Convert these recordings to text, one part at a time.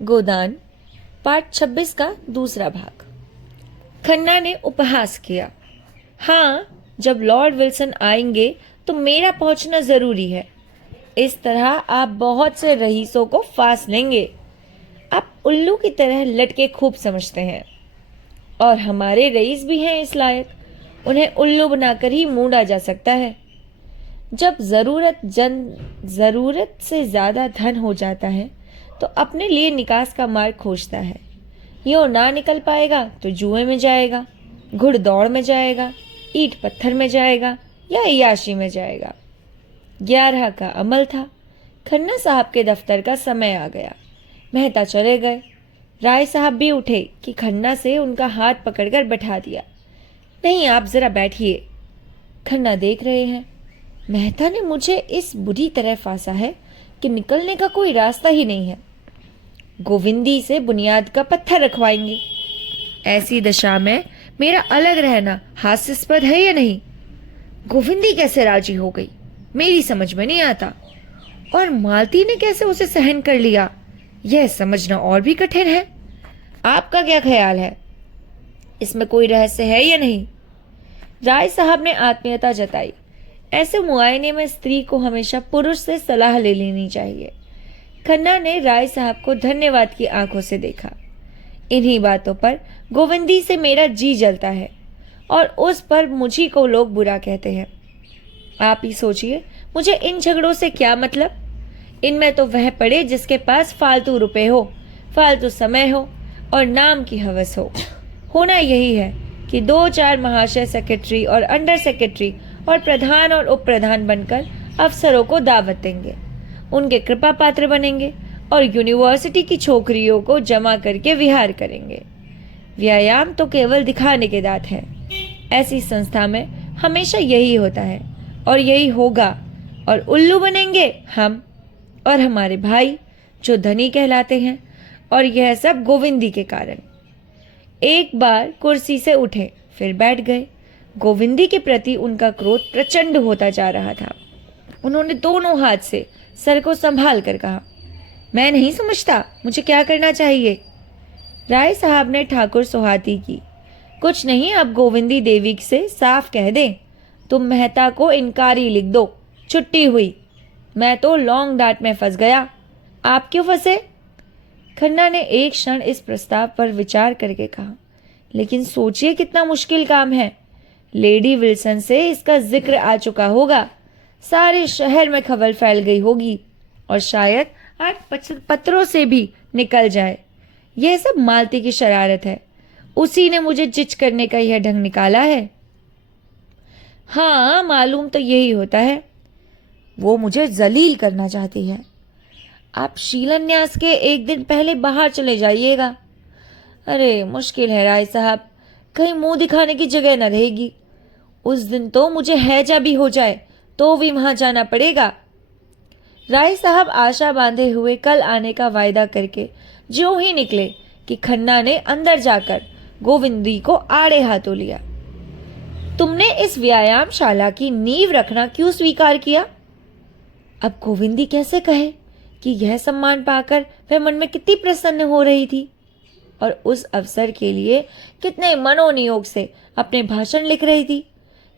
गोदान part 26 का दूसरा भाग। खन्ना ने उपहास किया। हाँ, जब लॉर्ड विल्सन आएंगे तो मेरा पहुंचना जरूरी है। इस तरह आप बहुत से रईसों को फांस लेंगे। आप उल्लू की तरह लटके खूब समझते हैं, और हमारे रईस भी हैं इस लायक, उन्हें उल्लू बनाकर ही मूंढा जा सकता है। जब जरूरत से ज्यादा धन हो जाता है तो अपने लिए निकास का मार्ग खोजता है। यो ना निकल पाएगा तो जुए में जाएगा, घुड़दौड़ में जाएगा, ईंट पत्थर में जाएगा या अय्याशी में जाएगा। 11 का अमल था। खन्ना साहब के दफ्तर का समय आ गया। मेहता चले गए। राय साहब भी उठे कि खन्ना से उनका हाथ पकड़कर बैठा दिया। नहीं, आप जरा बैठिए। खन्ना देख रहे हैं, मेहता ने मुझे इस बुरी तरह फांसा है कि निकलने का कोई रास्ता ही नहीं है। गोविंदी से बुनियाद का पत्थर रखवाएंगे। ऐसी दशा में मेरा अलग रहना हास्यास्पद है या नहीं? गोविंदी कैसे राजी हो गई, मेरी समझ में नहीं आता। और मालती ने कैसे उसे सहन कर लिया, यह समझना और भी कठिन है। आपका क्या ख्याल है, इसमें कोई रहस्य है या नहीं? राय साहब ने आत्मीयता जताई। ऐसे मुआयने में स्त्री को हमेशा पुरुष से सलाह ले लेनी चाहिए। खन्ना ने राय साहब को धन्यवाद की आंखों से देखा। इन्हीं बातों पर गोविंदी से मेरा जी जलता है और उस पर मुझी को लोग बुरा कहते हैं। आप ही सोचिए, मुझे इन झगड़ों से क्या मतलब? इनमें तो वह पड़े जिसके पास फालतू रुपए हो, फालतू समय हो और नाम की हवस हो। होना यही है कि 2-4 महाशय सेक्रेटरी और अंडर सेक्रेटरी और प्रधान और उप प्रधान बनकर अफसरों को दावत देंगे, उनके कृपा पात्र बनेंगे और यूनिवर्सिटी की छोकरियों को जमा करके विहार करेंगे। व्यायाम तो केवल दिखाने के दांत है। ऐसी संस्था में हमेशा यही होता है और यही होगा, और उल्लू बनेंगे हम और हमारे भाई जो धनी कहलाते हैं, और यह सब गोविंदी के कारण। एक बार कुर्सी से उठे, फिर बैठ गए। गोविंदी के प्रति उनका क्रोध प्रचंड होता जा रहा था। उन्होंने दोनों हाथ से सर को संभाल कर कहा, मैं नहीं समझता मुझे क्या करना चाहिए। राय साहब ने ठाकुर सुहाती की। कुछ नहीं, अब गोविंदी देवी से साफ कह दें, तुम मेहता को इनकारी लिख दो, छुट्टी हुई। मैं तो लॉन्ग डाट में फंस गया, आप क्यों फंसे? खन्ना ने एक क्षण इस प्रस्ताव पर विचार करके कहा, लेकिन सोचिए कितना मुश्किल काम है। लेडी विल्सन से इसका जिक्र आ चुका होगा, सारे शहर में खबर फैल गई होगी, और शायद आज पत्रों से भी निकल जाए। यह सब मालती की शरारत है, उसी ने मुझे जिच करने का यह ढंग निकाला है। हाँ, मालूम तो यही होता है। वो मुझे जलील करना चाहती है। आप शिलान्यास के एक दिन पहले बाहर चले जाइएगा। अरे मुश्किल है राय साहब, कहीं मुंह दिखाने की जगह न रहेगी। उस दिन तो मुझे हैजा भी हो जाए तो भी वहां जाना पड़ेगा। राय साहब आशा बांधे हुए कल आने का वायदा करके जो ही निकले कि खन्ना ने अंदर जाकर गोविंदी को आड़े हाथों लिया। तुमने इस व्यायामशाला की नींव रखना क्यों स्वीकार किया? अब गोविंदी कैसे कहे कि यह सम्मान पाकर वह मन में कितनी प्रसन्न हो रही थी, और उस अवसर के लिए कितने मनोनियोग से अपने भाषण लिख रही थी,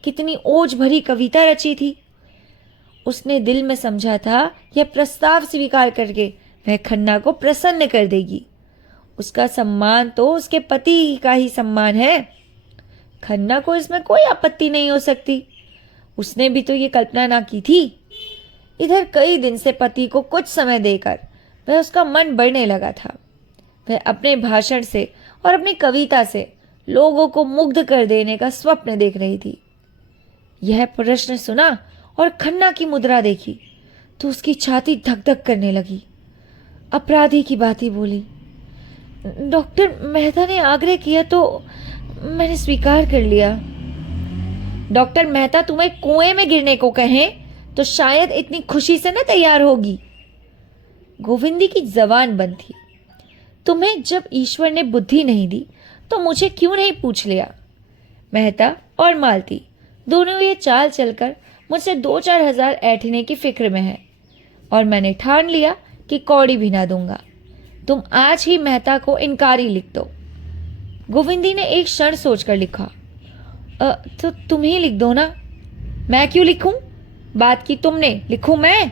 कितनी ओज भरी कविता रची थी। उसने दिल में समझा था यह प्रस्ताव स्वीकार करके वह खन्ना को प्रसन्न कर देगी। उसका सम्मान तो उसके पति का ही सम्मान है। खन्ना को इसमें कोई आपत्ति नहीं हो सकती। उसने भी तो ये कल्पना ना की थी। इधर कई दिन से पति को कुछ समय देकर वह उसका मन बढ़ने लगा था। वह अपने भाषण से और अपनी कविता से लोगों को मुग्ध कर देने का स्वप्न देख रही थी। यह प्रश्न सुना और खन्ना की मुद्रा देखी तो उसकी छाती धक धक करने लगी। अपराधी की बात ही बोली, डॉक्टर मेहता ने आग्रह किया तो मैंने स्वीकार कर लिया। डॉक्टर मेहता तुम्हें कुएं में गिरने को कहें तो शायद इतनी खुशी से न तैयार होगी। गोविंदी की जबान बंद थी। तुम्हें जब ईश्वर ने बुद्धि नहीं दी तो मुझे क्यों नहीं पूछ लिया? मेहता और मालती दोनों ये चाल चलकर मुझसे 2-4 हजार ऐंठने की फिक्र में है, और मैंने ठान लिया कि कौड़ी भी ना दूंगा। तुम आज ही मेहता को इनकारी लिख दो। गोविंदी ने एक क्षण सोचकर लिखा, तो तुम ही लिख दो ना। मैं क्यों लिखूं? बात की तुमने, लिखूं मैं?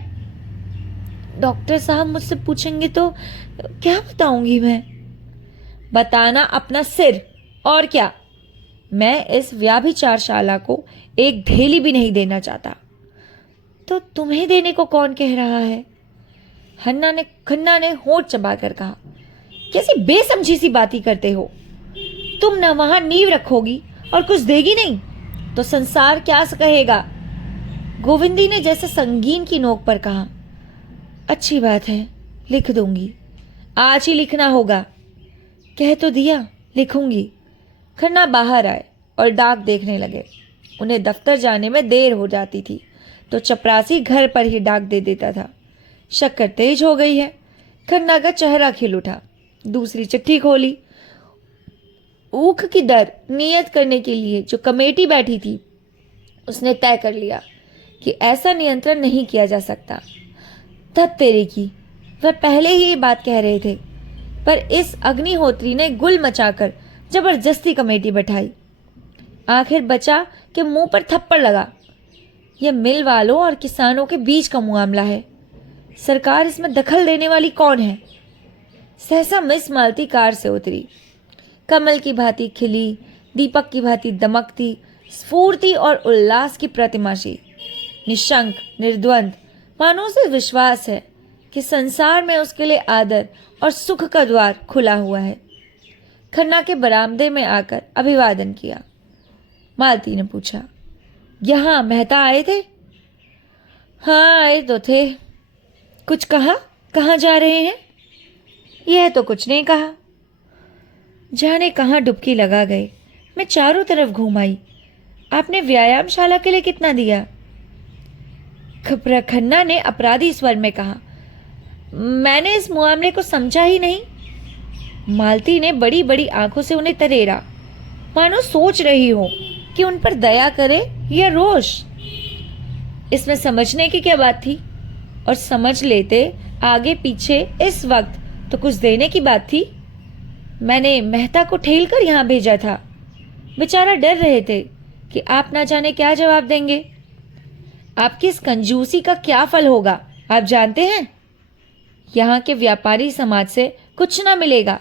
डॉक्टर साहब मुझसे पूछेंगे तो क्या बताऊंगी मैं? बताना अपना सिर, और क्या। मैं इस व्याभिचारशाला को एक ढेली भी नहीं देना चाहता। तो तुम्हें देने को कौन कह रहा है? खन्ना ने होंठ चबाकर कहा, कैसी बेसमझी सी बातें करते हो तुम। न वहां नींव रखोगी और कुछ देगी नहीं तो संसार क्या कहेगा? गोविंदी ने जैसे संगीन की नोक पर कहा, अच्छी बात है, लिख दूंगी। आज ही लिखना होगा। कह तो दिया, लिखूंगी। खन्ना बाहर आए और डाक देखने लगे। उन्हें दफ्तर जाने में देर हो जाती थी तो चपरासी घर पर ही डाक दे देता था। शक्कर तेज हो गई है। खन्ना का चेहरा खिल उठा। दूसरी चिट्ठी खोली। ऊख की दर नियत करने के लिए जो कमेटी बैठी थी उसने तय कर लिया कि ऐसा नियंत्रण नहीं किया जा सकता। तब तेरे की, वह पहले ही ये बात कह रहे थे, पर इस अग्निहोत्री ने गुल मचाकर जबरदस्ती कमेटी बैठाई। आखिर बचा कि मुंह पर थप्पड़ लगा। यह मिल वालों और किसानों के बीच का मामला है। सरकार इसमें दखल देने वाली कौन है? सहसा मिस मालती कार से उतरी। कमल की भांति खिली, दीपक की भांति दमकती, स्फूर्ति और उल्लास की प्रतिमा सी, निशंक, निर्द्वंद, मानो उसे विश्वास है कि संसार में उसके लिए आदर और सुख का द्वार खुला हुआ है। खन्ना के बरामदे में आकर अभिवादन किया। मालती ने पूछा, यहाँ मेहता आए थे? हाँ, आए तो थे। कुछ कहा? कहाँ जा रहे हैं? यह तो कुछ नहीं कहा। जाने कहाँ डुबकी लगा गए। मैं चारों तरफ घूम आई। आपने व्यायामशाला के लिए कितना दिया? खन्ना ने अपराधी स्वर में कहा, मैंने इस मामले को समझा ही नहीं। मालती ने बड़ी बड़ी आंखों से उन्हें तरेरा, मानो सोच रही हो कि उन पर दया करे या रोष। इसमें समझने की क्या बात थी? और समझ लेते आगे पीछे इस वक्त तो कुछ देने की बात थी। मैंने मेहता को ठेल कर यहाँ भेजा था। बेचारा डर रहे थे कि आप ना जाने क्या जवाब देंगे। आपकी इस कंजूसी का क्या फल होगा आप जानते हैं? यहाँ के व्यापारी समाज से कुछ ना मिलेगा।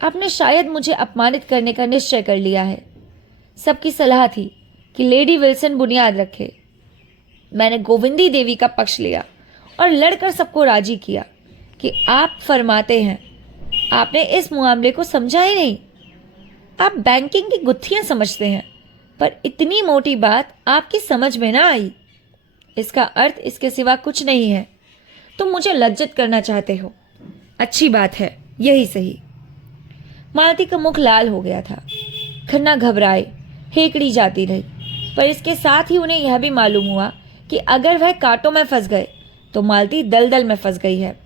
आपने शायद मुझे अपमानित करने का निश्चय कर लिया है। सबकी सलाह थी कि लेडी विल्सन बुनियाद रखे। मैंने गोविंदी देवी का पक्ष लिया और लड़कर सबको राजी किया कि आप फरमाते हैं। आपने इस मामले को समझा ही नहीं। आप बैंकिंग की गुत्थियां समझते हैं, पर इतनी मोटी बात आपकी समझ में ना आई। इसका अर्थ इसके सिवा कुछ नहीं है। तुम मुझे लज्जित करना चाहते हो। अच्छी बात है, यही सही। मालती का मुख लाल हो गया था। खन्ना घबराए, हेकड़ी जाती रही, पर इसके साथ ही उन्हें यह भी मालूम हुआ कि अगर वह कांटों में फंस गए तो मालती दलदल में फंस गई है।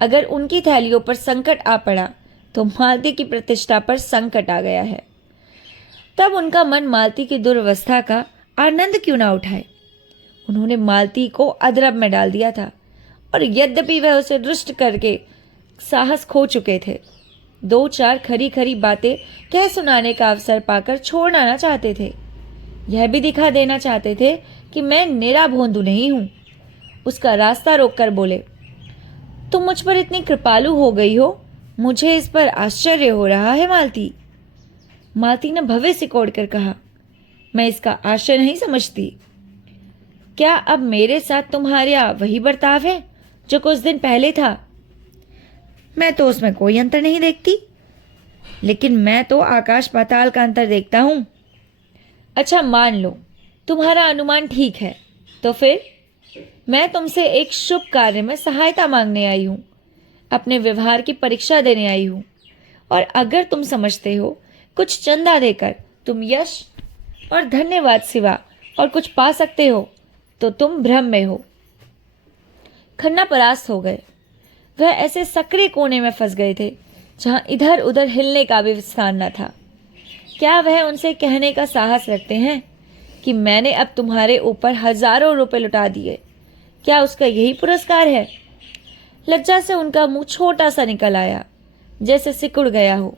अगर उनकी थैलियों पर संकट आ पड़ा तो मालती की प्रतिष्ठा पर संकट आ गया है। तब उनका मन मालती की दुर्वस्था का आनंद क्यों ना उठाए। उन्होंने मालती को अदरब में डाल दिया था और यद्यपि वह उसे रुष्ट करके साहस खो चुके थे, दो चार खरी खरी बातें कह सुनाने का अवसर पाकर छोड़ना ना चाहते थे। यह भी दिखा देना चाहते थे कि मैं निरा भोंदू नहीं हूं। उसका रास्ता रोककर बोले, तुम मुझ पर इतनी कृपालु हो गई हो, मुझे इस पर आश्चर्य हो रहा है मालती। मालती ने भवे सिकोड़ कर कहा, मैं इसका आश्चर्य नहीं समझती। क्या अब मेरे साथ तुम्हारा वही बर्ताव है जो कुछ दिन पहले था? मैं तो उसमें कोई अंतर नहीं देखती, लेकिन मैं तो आकाश पाताल का अंतर देखता हूं। अच्छा, मान लो तुम्हारा अनुमान ठीक है, तो फिर मैं तुमसे एक शुभ कार्य में सहायता मांगने आई हूं, अपने व्यवहार की परीक्षा देने आई हूं। और अगर तुम समझते हो कुछ चंदा देकर तुम यश और धन्यवाद सिवा और कुछ पा सकते हो, तो तुम भ्रम में हो। खन्ना परास्त हो गए। वह ऐसे सक्रिय कोने में फंस गए थे जहां इधर उधर हिलने का भी स्थान न था। क्या वह उनसे कहने का साहस रखते हैं कि मैंने अब तुम्हारे ऊपर हजारों रुपए लुटा दिए? क्या उसका यही पुरस्कार है? लज्जा से उनका मुंह छोटा सा निकल आया, जैसे सिकुड़ गया हो।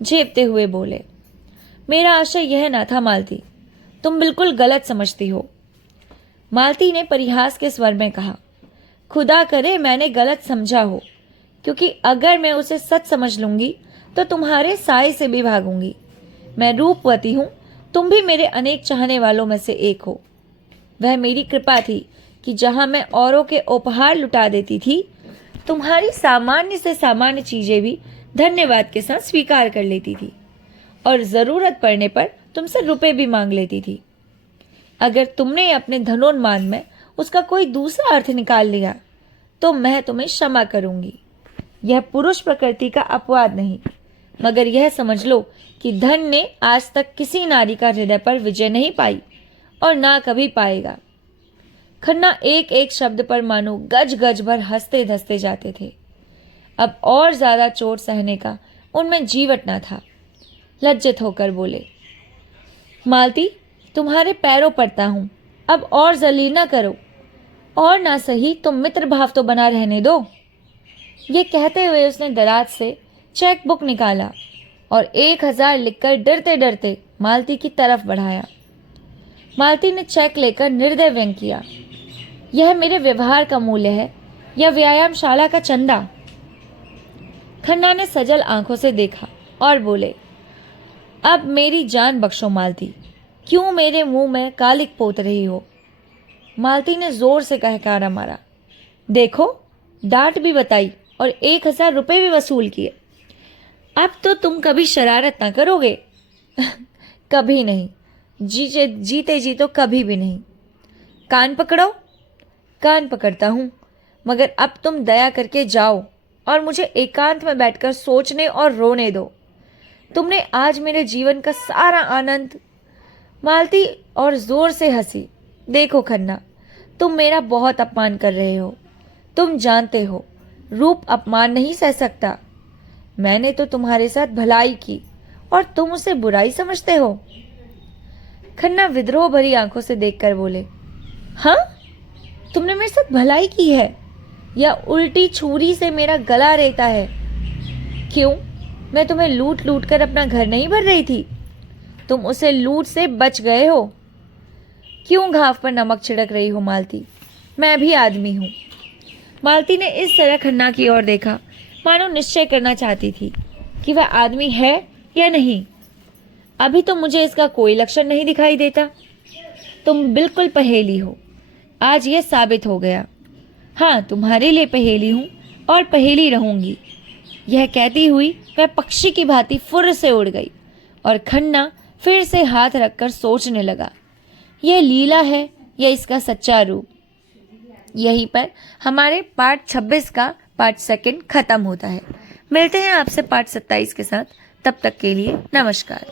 झेपते हुए बोले, मेरा आशय यह ना था मालती, तुम बिल्कुल गलत समझती हो। मालती ने परिहास के स्वर में कहा, खुदा करे मैंने गलत समझा हो, क्योंकि अगर मैं उसे सच समझ लूंगी तो तुम्हारे साए से भी भागूंगी। मैं रूपवती हूं, तुम भी मेरे अनेक चाहने वालों में से एक हो। वह मेरी कृपा थी कि जहां मैं औरों के उपहार लुटा देती थी, तुम्हारी सामान्य से सामान्य चीजें भी धन्यवाद के साथ स्वीकार कर लेती थी और जरूरत पड़ने पर तुमसे रुपए भी मांग लेती थी। अगर तुमने अपने धनोन्माद में उसका कोई दूसरा अर्थ निकाल लिया तो मैं तुम्हें क्षमा करूंगी। यह पुरुष प्रकृति का अपवाद नहीं, मगर यह समझ लो कि धन ने आज तक किसी नारी का हृदय पर विजय नहीं पाई और ना कभी पाएगा। खन्ना एक एक शब्द पर मानो गज गज भर हंसते धंसते जाते थे। अब और ज्यादा चोट सहने का उनमें जीवट न था। लज्जित होकर बोले, मालती, तुम्हारे पैरों पड़ता हूं, अब और जलील न करो, और ना सही तो मित्र भाव तो बना रहने दो। ये कहते हुए उसने दराज से चेक बुक निकाला और 1000 लिखकर डरते डरते मालती की तरफ बढ़ाया। मालती ने चेक लेकर निर्दय व्यंग किया, यह मेरे व्यवहार का मूल्य है या व्यायामशाला का चंदा? खन्ना ने सजल आंखों से देखा और बोले, अब मेरी जान बख्शो मालती, क्यों मेरे मुंह में कालिक पोत रही हो? मालती ने जोर से कहकारा मारा, देखो, डांट भी बताई और 1000 रुपये भी वसूल किए। अब तो तुम कभी शरारत ना करोगे? कभी नहीं, जीते जी तो कभी भी नहीं। कान पकड़ो। कान पकड़ता हूं, मगर अब तुम दया करके जाओ और मुझे एकांत में बैठकर सोचने और रोने दो। तुमने आज मेरे जीवन का सारा आनंद। मालती और जोर से हंसी। देखो खन्ना, तुम मेरा बहुत अपमान कर रहे हो। तुम जानते हो, रूप अपमान नहीं सह सकता। मैंने तो तुम्हारे साथ भलाई की और तुम उसे बुराई समझते हो। खन्ना विद्रोह भरी आंखों से देखकर बोले, हाँ, तुमने मेरे साथ भलाई की है या उल्टी छुरी से मेरा गला रेता है? क्यों, मैं तुम्हें लूट लूट कर अपना घर नहीं भर रही थी? तुम उसे लूट से बच गए हो। क्यों घाव पर नमक छिड़क रही हो मालती? मैं भी आदमी हूं। मालती ने इस तरह खन्ना की ओर देखा मानो निश्चय करना चाहती थी कि वह आदमी है या नहीं। अभी तो मुझे इसका कोई लक्षण नहीं दिखाई देता। तुम बिल्कुल पहेली हो, आज यह साबित हो गया। हाँ, तुम्हारे लिए पहेली हूं और पहेली रहूंगी। यह कहती हुई वह पक्षी की भांति फुर्र से उड़ गई और खन्ना फिर से हाथ रखकर सोचने लगा, यह लीला है या इसका सच्चा रूप। यहीं पर हमारे पार्ट 26 का पार्ट 2 खत्म होता है। मिलते हैं आपसे पार्ट 27 के साथ। तब तक के लिए नमस्कार।